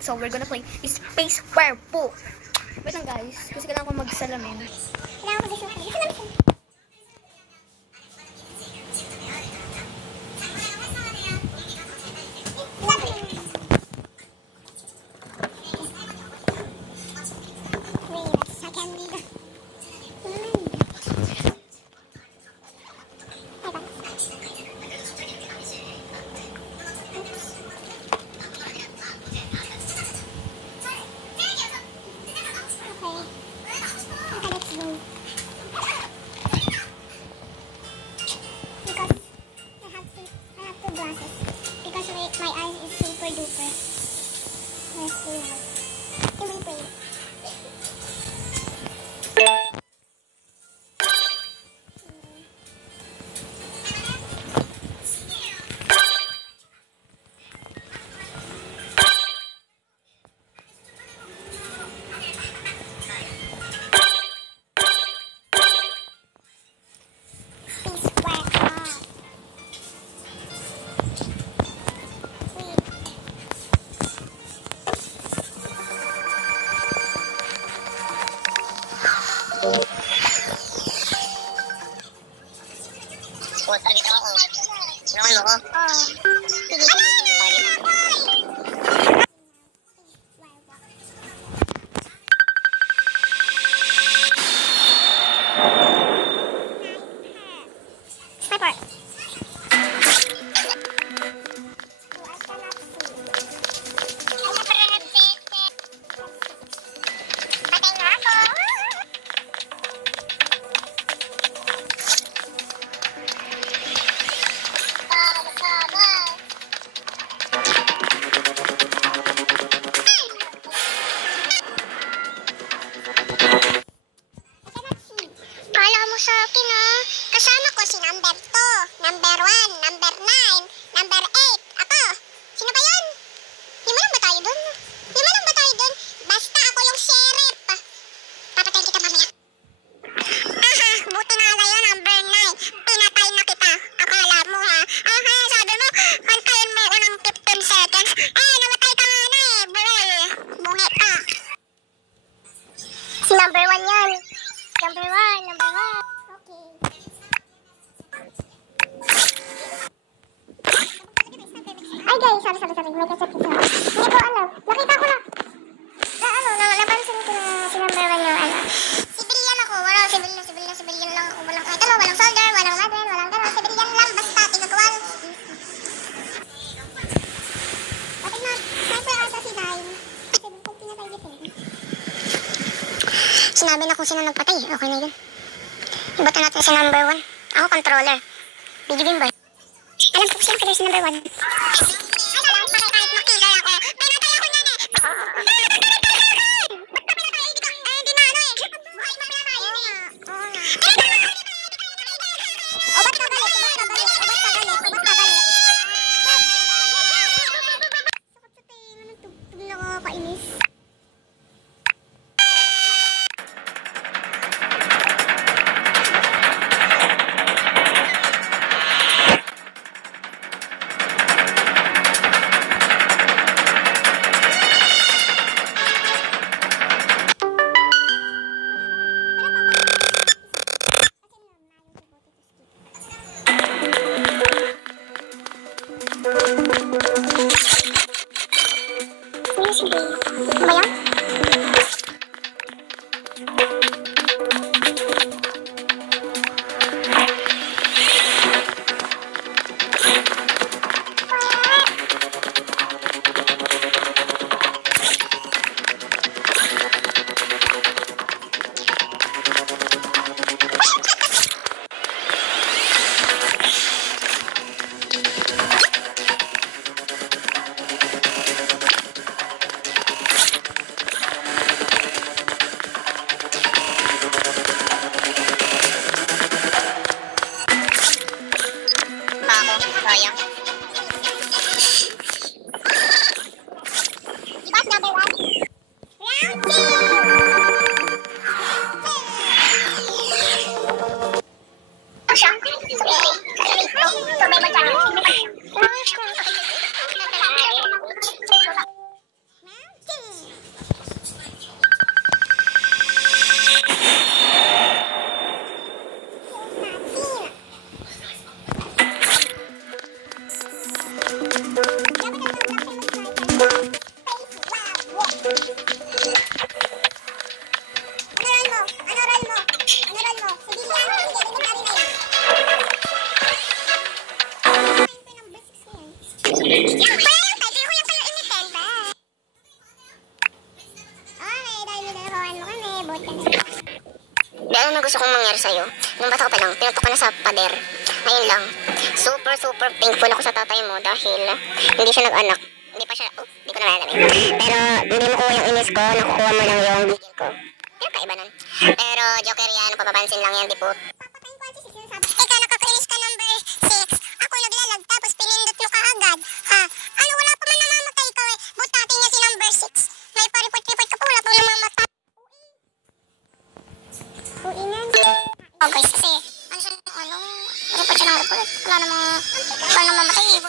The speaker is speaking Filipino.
So we're gonna play Space Werewolf. Wait lang guys, kasi kailangan ko magsalamin. Kailangan ko magsalamin. Sinabi na kung sino nagpatay. Okay na yun. Iboto natin si number 1. Ako controller. Video game boy. Alam ko sino kaya si number 1. yung title ko yung kayo in-attend ba? Okay, dahil nilalabawan mo kami, buhat ka na. Di alam na gusto kong mangyari sa'yo. Nung bata ko pa lang, pinutok ko na sa pader. Ayun lang. Super thankful ako sa tatay mo dahil hindi siya nag-anak. Hindi pa siya, hindi ko na malamin. Pero hindi mo kuha yung inis ko, nakukuha mo lang yung gigil ko. Pero kaiba nun. Pero joker yan, papapansin lang yan, di po. Papatayin ko si 6 sabi. Ikaw nakakainis ka number 6. Ako naglalag tapos pinindot mo ka agad. Ha? Ano, wala pa man namamatay ikaw eh. Butatin niya si number 6. May pa-report ka pa, wala pa namamatay. Uingan. Okay, kasi, report siya ng report. Wala namang mamatay eh.